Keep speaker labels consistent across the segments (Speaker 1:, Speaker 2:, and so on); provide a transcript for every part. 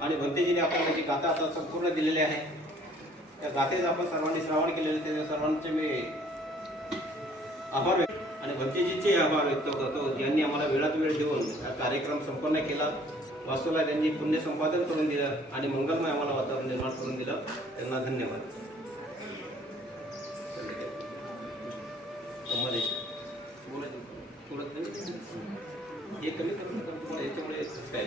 Speaker 1: आणि भंतेजीने आपल्याला जी गाथा आता संपूर्ण दिलेली आहे त्या गाथेच आपण सर्वांनी श्रावण केलेले ते सर्वांचे मी आभार व्यक्त आणि भंतेजीचे आभार व्यक्त करतो ज्यांनी आम्हाला वेळात वेळ देऊन हा कार्यक्रम संपन्न केला वास्तूला त्यांनी पुण्य संपादन करून दिलं आणि मंगलमय आम्हाला वातावरण निर्माण करून दिलं त्यांना धन्यवादमध्ये आहे. बोलत नाही. हे कमी करू नका तुम्हाला याच्यामुळे काय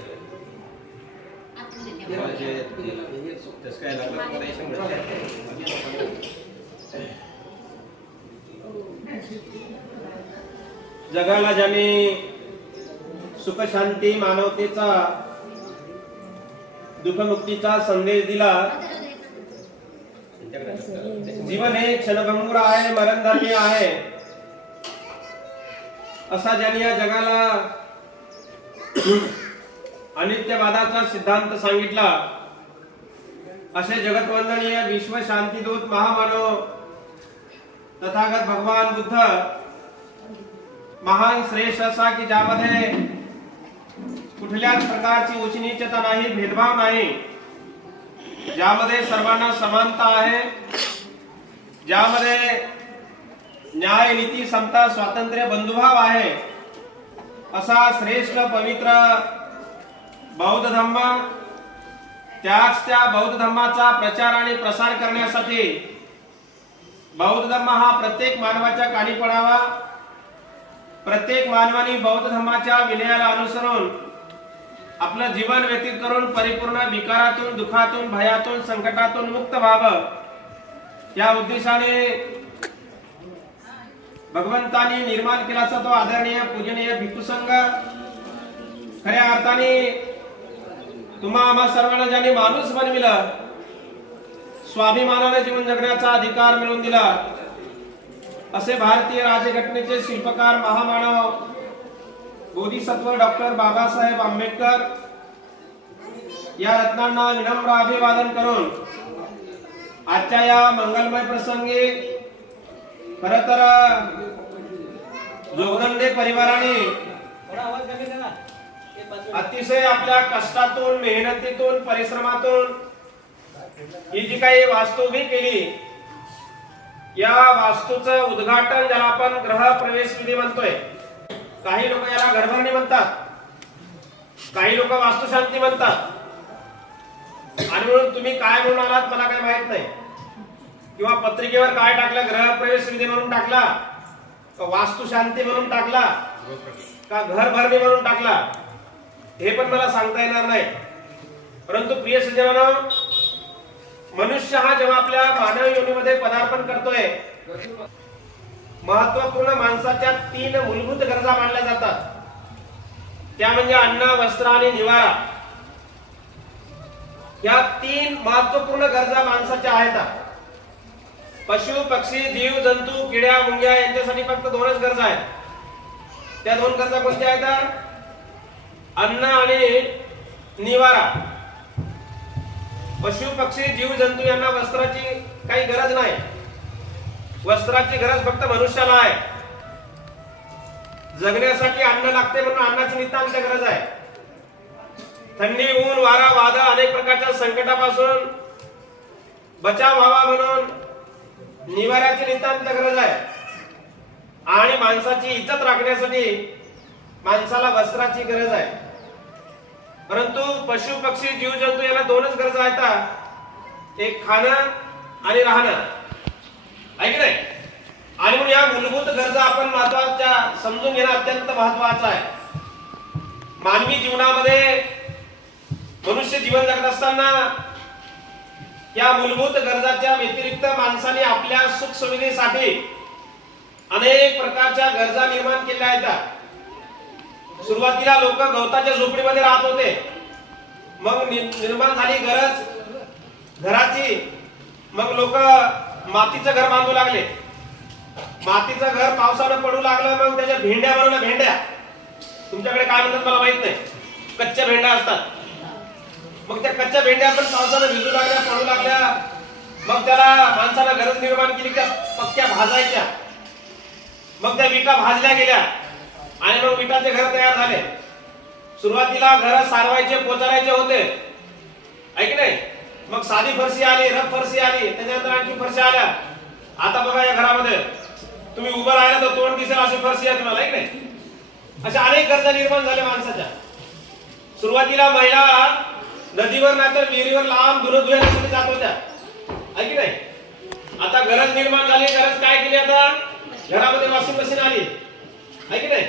Speaker 1: जगाला ज्याने सुख शांती मानवतेचा दुःखमुक्तीचा संदेश दिला जीवन हे क्षणभंगुर आहे मरणधर्मी आहे. असा ज्याने या जगाला अनित्यवादाचा सिद्धांत सांगितला. असे जगतवंदनीय विश्व शांतीदूत महामानव तथागत भगवान बुद्ध महान श्रेष्ठ असा की ज्यामध्ये कुठल्याच प्रकारची उचनीचता नाही भेदभाव नाही ज्यामध्ये सर्वांना समानता आहे ज्यामध्ये न्याय नीती समता स्वातंत्र्य बंधुभाव आहे असा श्रेष्ठ पवित्र बौद्ध धम्म त्याच त्या बौद्ध धम्माचा प्रचार आणि प्रसार करण्यासाठी बौद्ध धम्म हा प्रत्येक मानवाच्या कानी पडावा. प्रत्येक मानवाने बौद्ध धर्माच्या विनयाला अनुसरून आपलं जीवन व्यतीत करून परिपूर्ण विकारातून दुखातून भयातून संकटातून मुक्त व्हावं. या उद्देशाने भगवंतानी निर्माण केला असा तो आदरणीय पूजनीय भिक्खू संघ. खऱ्या अर्थाने तुम्हा आम्हा सर्वांना ज्यांनी माणूस बनविलं स्वाभिमानाने जीवन जगण्याचा अधिकार मिळवून दिला असे भारतीय राज्यघटनेचे शिल्पकार महामानव बोधिसत्व डॉक्टर बाबासाहेब आंबेडकर या रत्नांना विनम्र अभिवादन करून आजच्या या मंगलमय प्रसंगी खर तर जोगदंडे परिवाराने अतिशय आपल्या कष्टातून मेहनतीतून परिश्रमातून ही जी काही वास्तू उभी केली या वास्तूचं उद्घाटन ज्याला आपण ग्रह प्रवेश विधी म्हणतोय काही लोक याला घरभरणी म्हणतात काही लोक वास्तुशांती म्हणतात. आणि म्हणून तुम्ही काय म्हणून आलात मला काय माहीत नाही. किंवा पत्रिकेवर काय टाकलं ग्रह प्रवेश विधी म्हणून टाकला का वास्तुशांती म्हणून टाकला का घर भरणी म्हणून टाकला हे पण मला सांगता येणार नाही. परंतु प्रिय सज्जनानं मनुष्य हा जेव्हा आपल्या मानव योनीमध्ये पदार्पण करतोय महत्त्वपूर्ण माणसाच्या तीन मूलभूत गरजा मानल्या जातात. त्या म्हणजे अन्न वस्त्र आणि निवारा. या तीन महत्त्वपूर्ण गरजा माणसाच्या आहेत. पशु पक्षी जीव जंतू किड्या मुंग्या यांच्यासाठी फक्त दोनच गरजा आहेत. त्या दोन गरजा कोणत्या आहेत? अन्न आणि निवारा. पशु पक्षी जीव जंतू यांना वस्त्राची काही गरज नाही. वस्त्राची गरज फक्त मनुष्याला आहे. जगण्यासाठी अन्न लागते म्हणून अन्नाची नितांत गरज आहे. थंडी ऊन वारा वादळ अनेक प्रकारच्या संकटापासून बचाव व्हावा म्हणून निवाऱ्याची नितांत गरज आहे. आणि माणसाची इज्जत राखण्यासाठी माणसाला वस्त्राची गरज आहे. परंतु पशु पक्षी जीव जंतू याला दोनच गरज आहेत. एक खाणं आणि राहणं. आहे की नाही? आणि म्हणून या मूलभूत गरजा आपण महत्त्वाच्या समजून घेणं अत्यंत महत्वाचं आहे. मानवी जीवनामध्ये मनुष्य जीवन जगत असताना या मूलभूत गरजाच्या व्यतिरिक्त माणसाने आपल्या सुख सुविधेसाठी अनेक प्रकारच्या गरजा निर्माण केल्या आहेत. सुरुवातीला लोक गवताच्या झोपडीमध्ये राहत होते. मग नि- निर्माण झाली गरज घराची. मग लोक मातीचं घर बांधू लागले. मातीचं घर पावसानं पडू लागलं मग त्याच्या भेंड्या बनवल्या भेंड्या. तुमच्याकडे काय म्हणतात मला माहीत नाही. कच्च्या भेंड्या असतात. मग त्या कच्च्या भेंड्या पण पावसानं भिजू लागल्या पडू लागल्या. मग त्याला माणसाला गरज निर्माण केली त्या पक्क्या भाजायच्या. मग त्या विटा भाजल्या गेल्या आणि मग विटाचे घर तयार झाले. सुरुवातीला घर सारवायचे पोचारायचे होते. ऐक नाही? मग साधी फरशी आली रफ फरशी आली त्याच्यानंतर आणखी फरशी आल्या. आता बघा या घरामध्ये. तुम्ही उभं राहिलं तर तोंड दिसेल अशी फरशी आहे तुम्हाला ऐक नाही? अशा अनेक गरजा निर्माण झाल्या माणसाच्या. सुरुवातीला महिला नदीवर नाहीतर विहिरीवर लांब दुर धुण्यासाठी जात होत्या. ऐक नाही? आता गरज निर्माण झाली गरज काय केली आता? घरामध्ये वॉशिंग मशीन आली. ऐक नाही?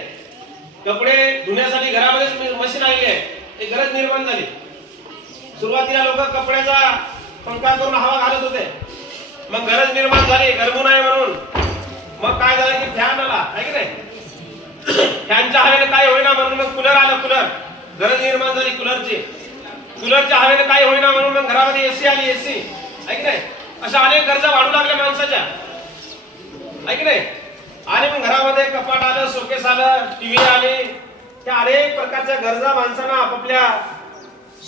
Speaker 1: कपडे धुण्यासाठी घरामध्येच मशीन आलेली आहे. एक गरज निर्माण झाली. सुरुवातीला लोक कपड्याचा पंखा करून हवा घालत होते. मग गरज निर्माण झाली गरबू नाही म्हणून. मग काय झालं की फॅन आला. आहे की नाही? फॅनच्या हवेने काय होईना म्हणून मग कूलर आलं कूलर गरज निर्माण झाली कूलरची कुलरच्या हवेने काय होईना म्हणून मग घरामध्ये एसी आली एसी ऐक नाही? अशा अनेक गरजा वाढू लागल्या माणसाच्या. ऐक नाही? आणि मग घरामध्ये कपाट आलं शोकेस आलं टीव्ही आली. त्या अनेक प्रकारच्या गरजा माणसांना आपापल्या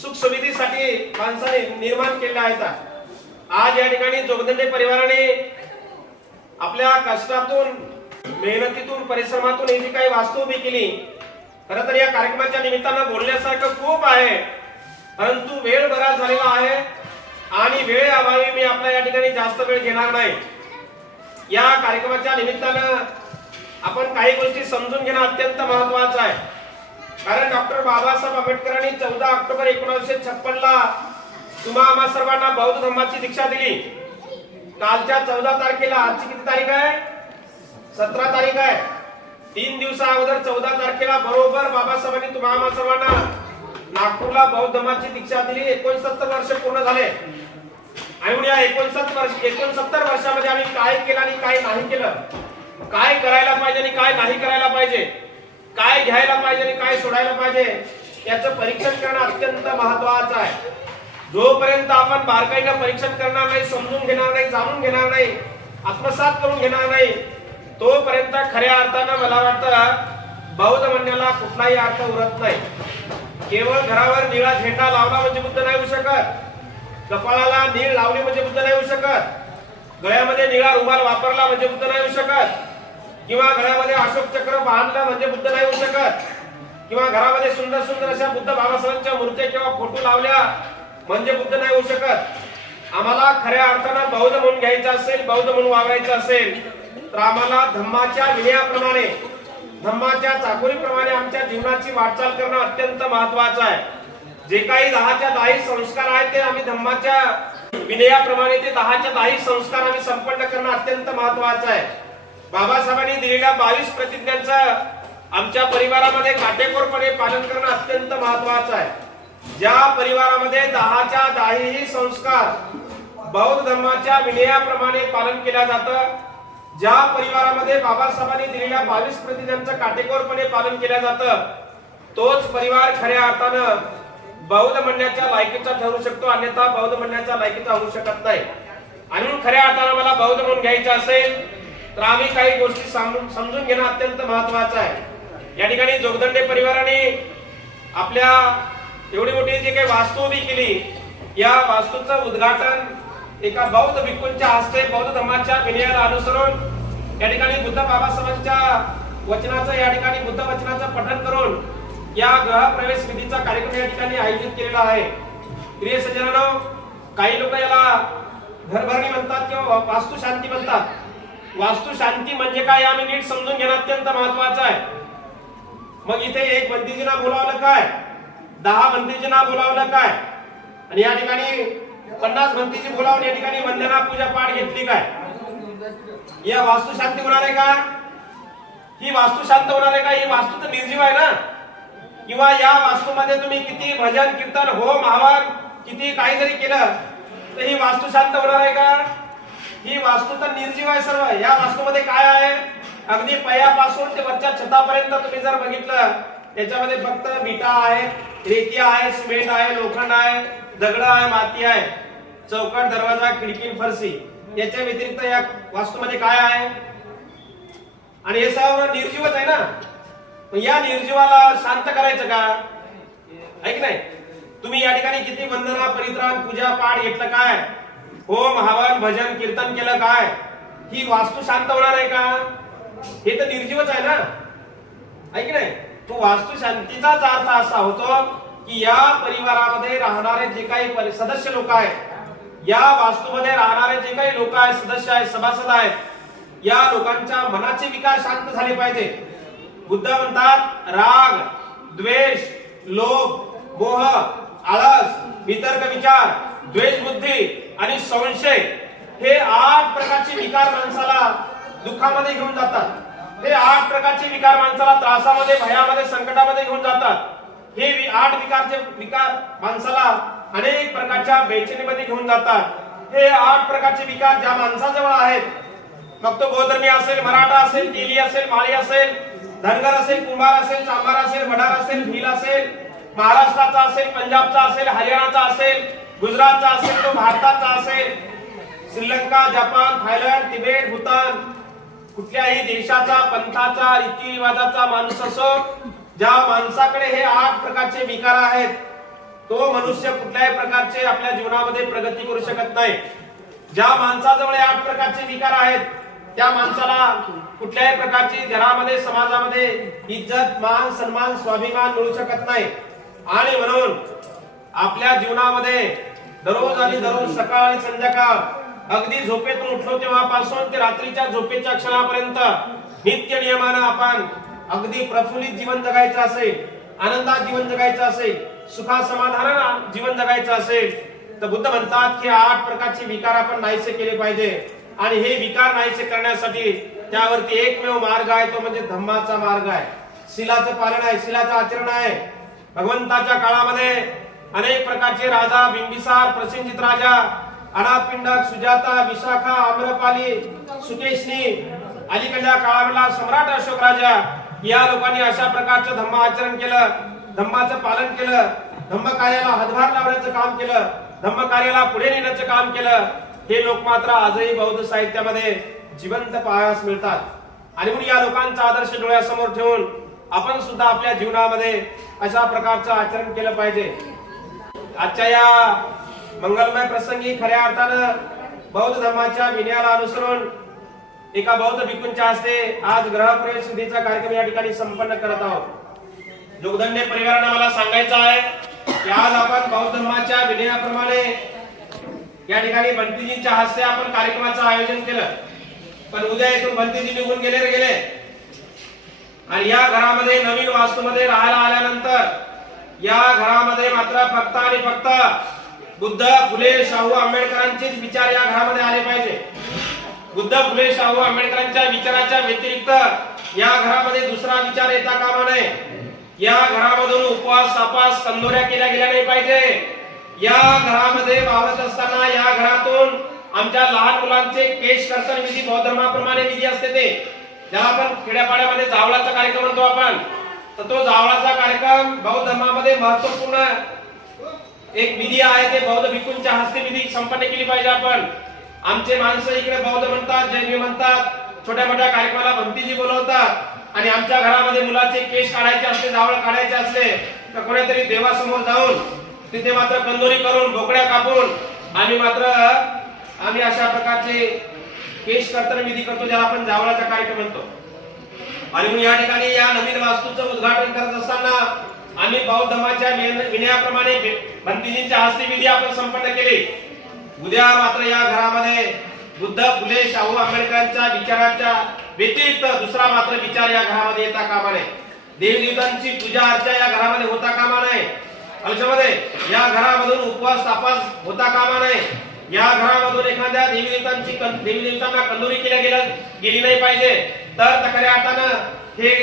Speaker 1: सुख सुविधेसाठी माणसाने निर्माण केल्या आहेत. आज या ठिकाणी जोगदंडे परिवाराने आपल्या कष्टातून मेहनतीतून परिश्रमातून ही जी काही वास्तू उभी केली. खरं तर या कार्यक्रमाच्या निमित्तानं बोलण्यासारखं खूप आहे. परंतु वेळ बराच झालेला आहे आणि वेळ अभावी मी आपल्या या ठिकाणी जास्त वेळ घेणार नाही. या कार्यक्रमाच्या निमित्तानं आपण काही गोष्टी समजून घेणं अत्यंत महत्वाचं आहे. कारण डॉक्टर बाबासाहेब आंबेडकरांनी चौदा ऑक्टोबर एकोणीसशे छप्पन ला तुम्हा आम्हा सर्वांना बौद्ध धर्माची दीक्षा दिली. कालच्या चौदा तारखेला आजची किती तारीख आहे? सतरा तारीख आहे. तीन दिवसा अगोदर चौदा तारखेला बरोबर बाबासाहेबांनी तुम्हा आम्हा सर्वांना नागपूरला बौद्ध धर्माची दीक्षा दिली एकोणसत्तर वर्ष पूर्ण झाले. आणि म्हणून या एकोणसत्तर वर्ष एकोणसत्तर वर्षामध्ये आम्ही काय केलं आणि काय नाही केलं? काय करायला पाहिजे आणि काय नाही करायला पाहिजे? काय घ्यायला पाहिजे आणि काय सोडायला पाहिजे? याचं परीक्षण करणं अत्यंत महत्वाचं आहे. जोपर्यंत आपण बारकाईनं परीक्षण करणार नाही समजून घेणार नाही जाणून घेणार नाही आत्मसात करून घेणार नाही तोपर्यंत खऱ्या अर्थानं मला वाटतं बौद्ध म्हणण्याला कुठलाही अर्थ उरत नाही. केवळ घरावर निळा झेंडा लावला म्हणजे बुद्ध नाही होऊ शकत. कपाळाला नीळ लावली म्हणजे बुद्ध नाही होऊ शकत. गळ्यामध्ये निळा रुमाल वापरला म्हणजे बुद्ध नाही होऊ शकत. किंवा गळ्यामध्ये अशोक चक्र बांधलं म्हणजे बुद्ध नाही होऊ शकत. किंवा घरामध्ये सुंदर सुंदर अशा बुद्ध बाबासाहेबांच्या मूर्त्या किंवा फोटो लावल्या म्हणजे बुद्ध नाही होऊ शकत. आम्हाला खऱ्या अर्थानं बौद्ध म्हणून घ्यायचं असेल बौद्ध म्हणून वागायचं असेल तर आम्हाला धम्माच्या विनयाप्रमाणे धम्माच्या चाकोरीप्रमाणे आमच्या जीवनाची वाटचाल करणं अत्यंत महत्वाचं आहे. जे काही दहाच्या दाही संस्कार आहेत ते आम्ही धम्माच्या विनयाप्रमाणे ते दहाच्या दाही संस्कार आम्ही संपन्न करणं अत्यंत महत्वाचं आहे. बाबासाहेबांनी दिलेल्या बावीस प्रतिज्ञांचं आमच्या परिवारामध्ये काटेकोरपणे पालन करणं अत्यंत महत्वाचं आहे. ज्या परिवारामध्ये दहाच्या दाहीही संस्कार बौद्ध धर्माच्या विनयाप्रमाणे पालन केल्या जातं ज्या परिवारामध्ये बाबासाहेबांनी दिलेल्या बावीस प्रतिज्ञांचं काटेकोरपणे पालन केलं जातं तोच परिवार खऱ्या अर्थानं बौद्ध म्हणण्याच्या लायकीचा ठरू शकतो अन्यथा बौद्ध म्हणण्याच्या लायकीचा होऊ शकत नाही. आणि म्हणून खऱ्या अर्थानं मला बौद्ध म्हणून घ्यायचं असेल तर आम्ही काही गोष्टी समजून समजून घेणं अत्यंत महत्वाचं आहे. या ठिकाणी जोगदंडे परिवाराने आपल्या एवढी मोठी जी काही वास्तू उभी केली या वास्तूचं उद्घाटन एका बौद्ध भिक्खूंच्या हस्ते बौद्ध धर्माच्या विनयाला अनुसरून या ठिकाणी बुद्ध बाबासाहेबांच्या वचनाचं या ठिकाणी बुद्ध वचनाचं पठण करून या ग्रह प्रवेश विधीचा कार्यक्रम या ठिकाणी आयोजित केलेला आहे. प्रिय सज्जनांनो काही लोक याला घरभरणी म्हणतात किंवा वास्तू शांती म्हणतात. वास्तू शांती म्हणजे काय आम्ही नीट समजून घेणं अत्यंत महत्वाचं आहे. मग इथे एक मंत्रीजीना बोलावलं काय? दहा मंत्रीजीना बोलावलं काय? आणि या ठिकाणी पन्नास मंत्रीजी बोलावून या ठिकाणी वंदना पूजा पाठ घेतली काय? या वास्तू शांती होणार आहे का? ही वास्तू शांत होणार आहे का ही वास्तू तर निर्जीव आहे ना? किंवा या वास्तूमध्ये तुम्ही किती भजन कीर्तन होम आवाहन किती काही जरी केलं तर ही वास्तू शांत होणार आहे का? ही वास्तू तर निर्जीव आहे सर्व. या वास्तूमध्ये काय आहे? अगदी पयापासून ते वरच्या छतापर्यंत तुम्ही जर बघितलं त्याच्यामध्ये फक्त विटा आहे रेती आहे सिमेंट आहे लोखंड आहे दगड आहे माती आहे चौकट दरवाजा खिडकी फरशी. याच्या व्यतिरिक्त या वास्तूमध्ये काय आहे? आणि हे सर्व निर्जीवच आहे ना? या निर्जीवाला शांत करायचं का? ऐक नाही. तुम्ही या ठिकाणी किती वंदना परित्राण पूजा पाठ घेतलं काय? होम हवन भजन कीर्तन केलं काय? ही वास्तू शांत होणार आहे का? हे तर निर्जीवच आहे ना? ऐक नाही. तो वास्तू शांतीचाच अर्थ असा होतो की या परिवारामध्ये राहणारे जे काही सदस्य लोक आहेत या वास्तूमध्ये राहणारे जे काही लोक आहेत सदस्य आहेत सभासद आहेत या लोकांच्या मनाचे विकार शांत झाले पाहिजे. बुद्ध म्हणतात राग द्वेष लोभ मोह आळस वितर्क विचार द्वेष बुद्धी आणि संशय हे आठ प्रकारचे विकार माणसाला दुःखामध्ये घेऊन जातात. हे आठ प्रकारचे विकार माणसाला त्रासामध्ये भयामध्ये संकटामध्ये घेऊन जातात. हे आठ विकारचे विकार माणसाला अनेक प्रकारच्या बेचैनीमध्ये घेऊन जातात. हे आठ प्रकारचे विकार ज्या माणसाजवळ आहेत. मग तो गोधर्मी असेल मराठा असेल तेली असेल माळी असेल धनगर असेल कुंभार असेल चांभार असेल भडार असेल भील असेल महाराष्ट्राचा असेल पंजाबचा असेल हरियाणाचा असेल गुजरातचा असेल तो भारताचा असेल. Sri Lanka Japan Thailand Tibet Bhutan कुठल्याही देशाचा पंथाचा रीतिरिवाजाचा माणूस असो ज्या माणसाकडे हे आठ प्रकारचे विकार आहेत तो मनुष्य कुठल्याही प्रकारचे आपल्या जीवनामध्ये प्रगती करू शकत नाही. ज्या माणसाजवळ आठ प्रकारचे विकार आहेत त्या माणसाला कुठल्याही प्रकारची घरामध्ये समाजामध्ये इज्जत मान सन्मान स्वाभिमान मिळू शकत नाही. आणि म्हणून आपल्या जीवनामध्ये दररोज आणि दररोज सकाळ आणि संध्याकाळ अगदी झोपेतून उठलो तेव्हापासून ते रात्रीच्या झोपेच्या क्षणापर्यंत नित्य नियमानं आपण अगदी प्रफुल्लित जीवन जगायचं असेल आनंदात जीवन जगायचं असेल सुखा समाधान जीवन जगायचं असेल तर बुद्ध म्हणतात की आठ प्रकारचे विकार आपण नाहीसे केले पाहिजे. आणि हे विकार नाहीसे करण्यासाठी त्यावरती एकमेव मार्ग आहे तो म्हणजे धम्माचा मार्ग आहे. शिलाचं पालन आहे शिलाचं आचरण आहे. भगवंताच्या काळामध्ये अनेक प्रकारचे राजा बिंबिसार प्रसिंजित राजा अनाथपिंडक सुजाता विशाखा आम्रपाली सुकेशनी अलीकडल्या काळामधला सम्राट अशोक राजा या लोकांनी अशा प्रकारचं धम्म आचरण केलं. धम्माचं पालन केलं धम्म कार्याला हातभार लावण्याचं काम केलं धम्म कार्याला पुढे नेण्याचं काम केलं हे लोक मात्र आजही बौद्ध साहित्यामध्ये जिवंत पाहायला मिळतात. आणि म्हणून या लोकांचा आदर्श डोळ्यासमोर ठेवून आपण सुद्धा आपल्या जीवनामध्ये अशा प्रकारचं आचरण केलं पाहिजे. आजच्या या मंगलमय प्रसंगी खऱ्या अर्थानं बौद्ध धर्माच्या विनयाला अनुसरून एका बौद्ध भिकूंच्या हस्ते आज ग्रहप्रवेश सिद्धीचा कार्यक्रम या ठिकाणी संपन्न करत आहोत. दुग्धंडे परिवाराने मला सांगायचं आहे की आज आपण बौद्ध धर्माच्या विनयाप्रमाणे या ठिकाणी बंतीजींच्या हस्ते आपण कार्यक्रमाचं आयोजन केलं. पण उद्या इथून बंतीजी निघून गेले रे गेले. आणि या घरामध्ये नवीन वास्तूमध्ये राहायला आल्यानंतर या घरामध्ये मात्र फक्त आणि फक्त बुद्ध फुले शाहू आंबेडकरांचेच विचार या घरामध्ये आले पाहिजे. बुद्ध फुले शाहू आंबेडकरांच्या विचाराच्या व्यतिरिक्त या घरामध्ये दुसरा विचार येता कामा नये. या घरामधून उपवास तापास कंदोऱ्या केल्या गेल्या नाही पाहिजे. या घरामध्ये वावरत असताना या घरातून आमच्या लहान मुलांचे केश कर्तन विधी बौद्ध धर्माप्रमाणे विधी असते ते. ज्याला आपण खेड्यापाड्यामध्ये जावळाचा कार्यक्रम म्हणतो आपण. तर तो जावळाचा कार्यक्रम बौद्ध धर्मामध्ये महत्त्वपूर्ण एक विधी आहे. ते बौद्ध भिक्खूंच्या हस्ते विधी संपन्न केली पाहिजे आपण. आमचे माणसं इकडे बौद्ध म्हणतात जैन म्हणतात छोट्या मोठ्या कार्यक्रमाला भंतीजी बोलवतात. आणि आमच्या घरामध्ये मुलाचे केस काढायचे असले जावळ काढायचे असले तर कोणीतरी देवासमोर जाऊन तिथे मात्र कंदोरी करून बोकड्या कापून आम्ही मात्र आम्ही अशा प्रकारचे केश कर्तन विधी करतो ज्याला आपण जावळाचा कार्यक्रम म्हणतो. आणि म्हणून या ठिकाणी या नवीन वास्तूचं उद्घाटन करत असताना आम्ही बौद्ध धर्माच्या विन- विनयाप्रमाणे भंतीजींच्या हस्ते विधी आपण संपन्न केले. उद्या मात्र या घरामध्ये बुद्ध फुले शाहू आंबेडकरांच्या विचारांच्या व्यतिरिक्त दुसरा मात्र विचार या घरामध्ये येता कामा नये. देवदेवतांची पूजा अर्चा या घरामध्ये होता कामा नये. अलच्यामध्ये या घरामधून उपवास तापास होता कामा नये. या घरामधून एखाद्या देवदेवतांची देवी कंदुरी केल्या गेल्या गेली नाही पाहिजे. तर तक्रार अर्थानं हे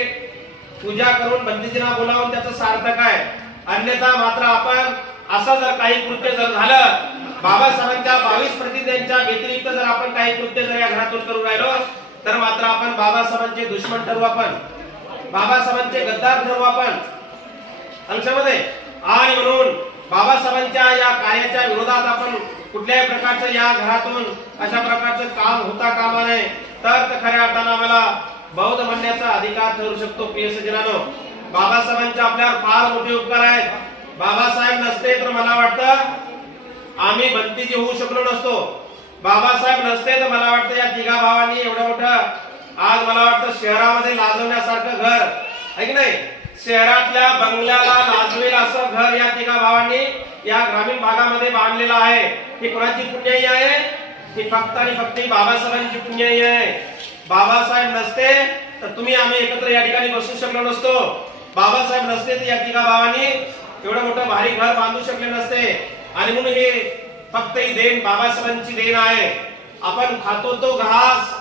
Speaker 1: पूजा करून बंदीजींना बोलावून त्याचं सार्थक आहे. अन्यथा मात्र आपण असं जर काही कृत्य जर झालं बाबासाहेबांच्या बावीस प्रतिज्ञांच्या व्यतिरिक्त जर आपण काही कृत्य जर या घरातून करून राहिलो तर मात्र आपण बाबासाहेबांचे दुश्मन ठरू आपण. बाबासाहेबांचे गद्दार ठरवू आपण. अंशामध्ये आणि म्हणून बाबासाहेबांच्या या कार्याच्या विरोधात आपण कुठल्याही प्रकारचं या घरातून अशा प्रकारचं काम होता कामा नये. तर तर खऱ्या अर्थानं आम्हाला बौद्ध म्हणण्याचा अधिकार ठरू शकतो प्रिय सजनानो बाबासाहेबांचे आपल्यावर फार मोठे उपकार आहेत. बाबासाहेब नसते तर मला वाटतं आम्ही बंतीजी होऊ शकलो नसतो. बाबासाहेब नसते तर मला वाटतं या तिघा भावांनी एवढं मोठं आज मला वाटतं शहरामध्ये लाजवण्यासारखं घर. आहे की नाही? शहरातल्या बंगल्याला लाजवेल असं घर या तिघा भावांनी या ग्रामीण भागामध्ये बांधलेलं आहे. ही कोणाची पुण्याई आहे? ही फक्त आणि फक्त बाबासाहेबांची पुण्याई आहे. बाबासाहेब नसते तर तुम्ही आम्ही एकत्र या ठिकाणी बसू शकलो नसतो. बाबासाहेब नसते तर या तिघा भावांनी एवढं मोठं भारी घर बांधू शकले नसते. आणि म्हणून हे फक्त ही देण बाबासाहेबांची देण आहे. आपण खातो तो घास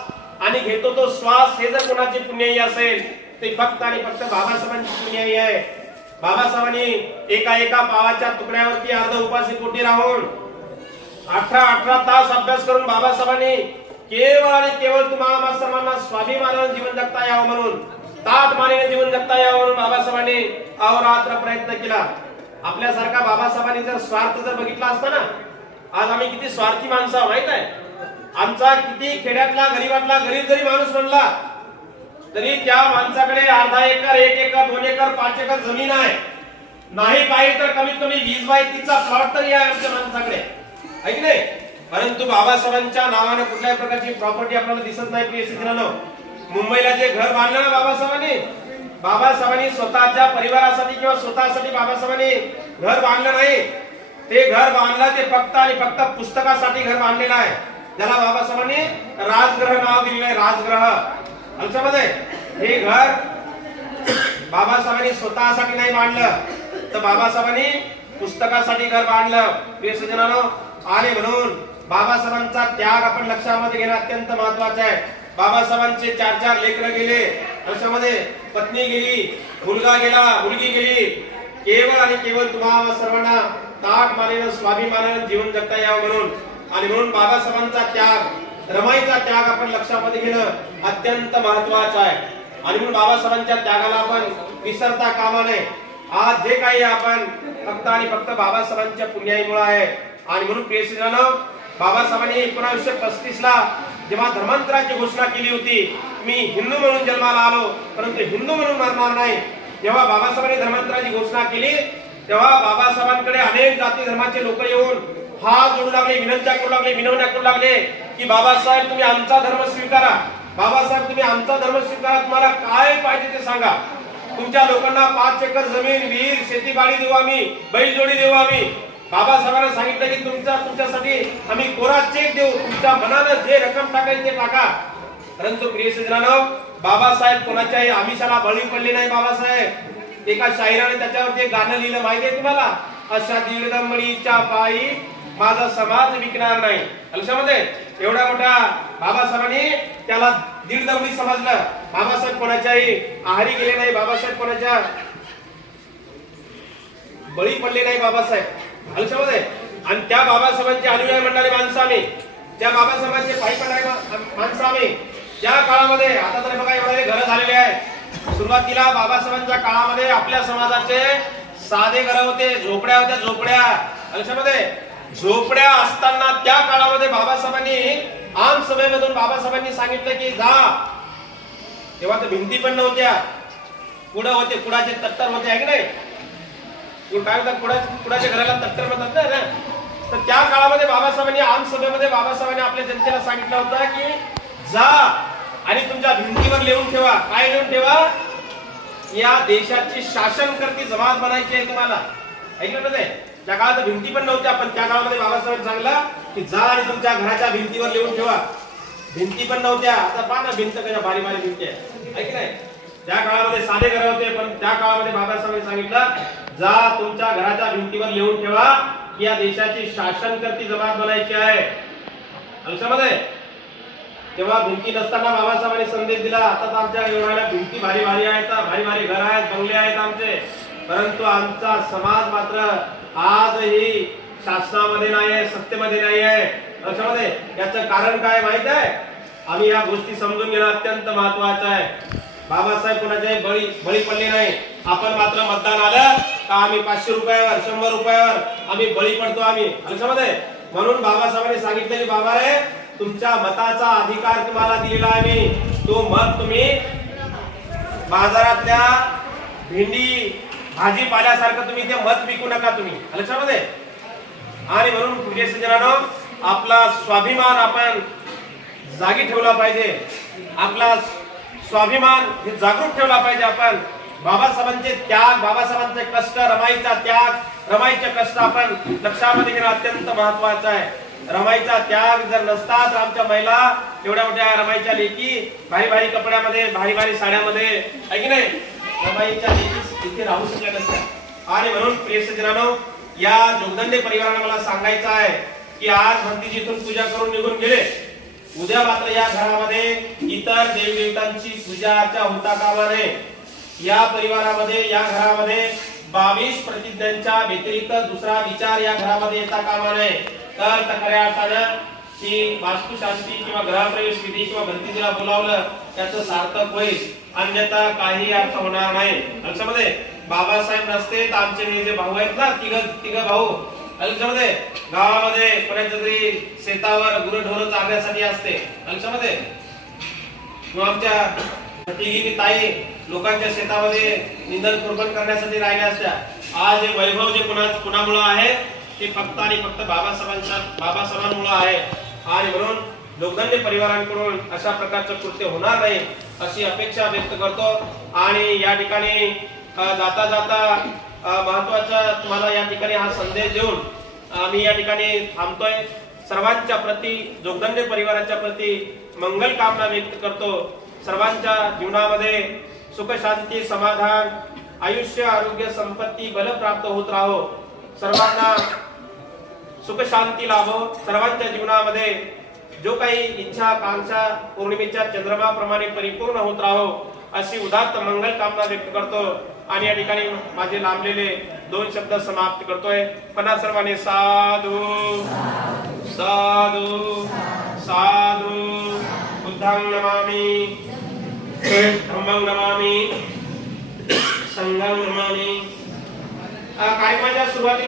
Speaker 1: आणि घेतो तो श्वास हे जर कोणाची पुण्याई असेल ते फक्त आणि फक्त बाबासाहेबांची पुण्याई आहे. बाबासाहेबांनी एका एका पावाच्या तुकड्यावरती अर्ध उपासी पोटी राहून अठरा अठरा तास अभ्यास करून बाबासाहेबांनी केवळ आणि केवळ तुम्हाला आम्हा सर्वांना स्वाभिमानानं जीवन जगता यावं म्हणून ताट मानेने जीवन जगता यावं म्हणून बाबासाहेबांनी अहोरात्र प्रयत्न केला. आपल्यासारखा बाबासाहेबांनी जर स्वार्थ जर बघितला असता ना आज आम्ही किती स्वार्थी माणसं माहीत आहे? आमचा किती खेड्यातला गरीबातला गरीब जरी माणूस म्हणला तरी त्या माणसाकडे अर्धा एकर एक एकर दोन एकर पाच एकर जमीन आहे. नाही काही तर कमीत कमी वीस बाय तीसचा प्लॉट तरी आहे आमच्या माणसाकडे. आहे की नाही? परंतु बाबासाहेबांच्या नावानं कुठल्याही प्रकारची प्रॉपर्टी आपल्याला दिसत नाही प्रिय मित्रांनो मुंबईला जे घर बांधलं ना बाबासाहेबांनी बाबासाहेबांनी स्वतःच्या परिवारासाठी किंवा स्वतःसाठी बाबासाहेबांनी घर बांधलं नाही. ते घर बांधलं ते फक्त आणि फक्त पुस्तकासाठी घर बांधलेलं आहे. ज्याला बाबासाहेबांनी राजग्रह नाव दिलेलं आहे राजग्रह. आमच्यामध्ये हे घर बाबासाहेबांनी स्वतःसाठी नाही बांधलं तर बाबासाहेबांनी पुस्तकासाठी घर बांधलं. प्रिय सज्जनानो आणि म्हणून बाबासाहेबांचा त्याग आपण लक्षामध्ये घेणं अत्यंत महत्वाचं आहे. बाबासाहेबांचे चार चार लेकरं गेले त्याच्यामध्ये पत्नी गेली मुलगा गेला मुलगी गेली. केवळ आणि केवळ तुम्हाला सर्वांना ताट मानेनं स्वाभिमानानं जीवन जगता यावं म्हणून. आणि म्हणून बाबासाहेबांचा त्याग रमाईचा त्याग आपण लक्षामध्ये घेणं अत्यंत महत्वाचं आहे. आणि म्हणून बाबासाहेबांच्या त्यागाला आपण विसरता कामा नये. आज जे काही आपण फक्त आणि फक्त बाबासाहेबांच्या पुण्याईमुळे आहे. आणि म्हणून प्रियसिनानं बाबासाहेबांनी एकोणावीसशे पस्तीस ला जेव्हा धर्मांतराची घोषणा केली होती मी हिंदू म्हणून जन्माला आलो परंतु हिंदू म्हणून मरणार नाही. जेव्हा बाबासाहेबांनी धर्मांतराची घोषणा केली तेव्हा बाबासाहेबांकडे अनेक जाती धर्माचे लोक येऊन हात जोडू लागले विनंत्या करू लागले विनवण्या करू लागले की बाबासाहेब तुम्ही आमचा धर्म स्वीकारा. बाबासाहेब तुम्ही आमचा धर्म स्वीकारा. तुम्हाला काय पाहिजे ते सांगा. तुमच्या लोकांना पाच एकर जमीन विहीर शेतीबाडी देऊ आम्ही बैलजोडी देऊ आम्ही. बाबासाहेबांना सांगितलं की तुमचा तुमच्यासाठी आम्ही कोरा चेक देऊ. तुमच्या मनानं जे रक्कम टाकायची ते टाका. परंतु प्रिय सज्जनानो बाबासाहेब कोणाच्याही आमिषाला बळी पडले नाही बाबासाहेब. एका शाहिराने त्याच्यावरती एक गाणं लिहिलं. माहितीये तुम्हाला? अशा दीडदंबडीच्या पायी माझा समाज विकणार नाही. लक्षामध्ये? एवढ्या मोठ्या बाबासाहेबांनी त्याला दीडदंबडी समजलं. बाबासाहेब कोणाच्याही आहारी गेले नाही बाबासाहेब कोणाच्या बळी पडले नाही बाबासाहेब. लक्षामध्ये? आणि त्या बाबासाहेबांचे अनुयायी म्हणणारे माणसं आम्ही त्या बाबासाहेबांचे पायी पडणारे माणसं आम्ही त्या काळामध्ये आता तर बघा एवढे घर झालेले आहे सुरुवातीला बाबासाहेबांच्या काळामध्ये आपल्या समाजाचे साधे घर होते झोपड्या होत्या झोपड्या. लक्षामध्ये झोपड्या असताना त्या काळामध्ये बाबासाहेबांनी आम सभेमधून बाबासाहेबांनी सांगितलं की जा. तेव्हा तर भिंती पण नव्हत्या. कुडं होते कुडाचे तत्तर होते आहे की नाही? कुड- काय म्हणतात कुडा कुडाच्या घराला तत्तर म्हणतात ना? तर त्या काळामध्ये बाबासाहेबांनी आम सभेमध्ये बाबासाहेबांनी आपल्या जनतेला सांगितलं होतं की जा. आणि तुमच्या भिंतीवर लिहून ठेवा काय लिहून ठेवा. या देशाची शासन करती जमात बनायची आहे तुम्हाला. ऐकलं ना त्या काळात भिंती पण नव्हत्या पण त्या काळामध्ये बाबासाहेब सांगला की जा आणि तुमच्या घराच्या भिंतीवर लिहून ठेवा. भिंती पण नव्हत्या. आता पहा ना भिंत कशा भारी भारी भिंती आहे. ऐक नाही त्या काळामध्ये साधे घर होते पण त्या काळामध्ये बाबासाहेबांनी सांगितलं जा तुमच्या घराच्या भिंतीवर लिहून ठेवा की या देशाची शासन करती जमात बनायची आहे. लक्षामध्ये तेव्हा भिंती नसताना बाबासाहेबांनी संदेश दिला. आता तर आमच्या एवढ्या भिंती भारी भारी आहेत भारी भारी घर आहेत बंगले आहेत आमचे. परंतु आमचा समाज मात्र आजही शासनामध्ये नाही आहे सत्तेमध्ये नाही आहे लक्षामध्ये? याचं कारण काय माहीत आहे? आम्ही या गोष्टी समजून घेणं अत्यंत महत्वाचं आहे. बाबासाहेब कोणाच्याही बळी बळी पडले नाही. आपण मात्र मतदान आलं का आम्ही पाचशे रुपयावर शंभर रुपयावर आम्ही बळी पडतो आम्ही? लक्षामध्ये? म्हणून बाबासाहेबांनी सांगितलं की बाबा रे तुमच्या मताचा अधिकार तुम्हाला दिलेला आहे मी. तो मत तुम्ही बाजारातल्या भेंडी भाजीपाल्यासारखं तुम्ही ते मत विकू नका तुम्ही. लक्षामध्ये आणि म्हणून प्रिय आपला स्वाभिमान आपण जागी ठेवला पाहिजे. आपला स्वाभिमान हे जागरूक ठेवला पाहिजे आपण. बाबासाहेबांचे त्याग बाबासाहेबांचे कष्ट रमाईचा त्याग रमाईचे कष्ट आपण लक्षामध्ये घेणं अत्यंत महत्वाचं आहे. रमाईचा त्याग जर नसता तर आमच्या महिला एवढ्या मोठ्या रमाईच्या लेकी भारी भारी कपड्यामध्ये भारी भारी साड्यामध्ये आहे की नाही? रमाईच्या लेकी इथे राहू शकल्या नसत्या. आणि म्हणून प्रिय सज्जनानो या जोगदंडे परिवाराने मला सांगायचं आहे की आज भंतीजी इथून पूजा करून निघून गेले. उद्या मात्र या घरामध्ये इतर देवदेवतांची पूजा अर्चा होता कामा नये. या परिवारामध्ये या घरामध्ये बावीस प्रतिज्ञांच्या व्यतिरिक्त दुसरा विचार या घरामध्ये येता कामा नये. तर खऱ्या अर्थानं की वास्तुशांती किंवा ग्रहप्रवेश विधी किंवा भंतीजीला बोलावलं त्याचं सार्थक होईल. अन्यथा काही अर्थ होणार नाही. लक्षामध्ये बाबासाहेब नसते तर आमचे हे जे भाऊ आहेत ना तिघ तिघ भाऊ. लक्षामध्ये गावामध्ये कोणाच्या तरी शेतावर गुरढोर चालण्यासाठी असते. लक्षामध्ये? किंवा आमच्या तिघी ताई लोकांच्या शेतामध्ये निंदन कुर्बन करण्यासाठी राहिल्या असत्या. आज हे वैभव जे कुणा कुणामुळं आहे ते फक्त आणि फक्त बाबासाहेबांच्या बाबासाहेबांमुळे आहे. आणि म्हणून लोकधन्य परिवारांकडून अशा प्रकारचं कृत्य होणार नाही अशी अपेक्षा व्यक्त करतो. आणि या ठिकाणी जाता जाता महत्त्वाचा तुम्हाला या ठिकाणी हा संदेश देऊन आम्ही या ठिकाणी थांबतोय. सर्वांच्या प्रती जोगदंडे परिवाराच्या प्रती मंगल कामना व्यक्त करतो. सर्वांच्या जीवनामध्ये सुख शांती समाधान आयुष्य आरोग्य संपत्ती बल प्राप्त होत राहो. सर्वांना सुख शांती लाभो सर्वांच्या जीवनामध्ये. जो काही इच्छा कांक्षा पौर्णिमेच्या चंद्रमाप्रमाणे परिपूर्ण होत राहो अशी उदात्त मंगल कामना व्यक्त करतो. आणि या ठिकाणी माझे लांबलेले दोन शब्द समाप्त करतोय. पन्हा सर्वांनी साधू साधू साधू बुद्धांग नमामी धम्मं नमामी संघं नमामी. कार्यक्रमाच्या सुरुवाती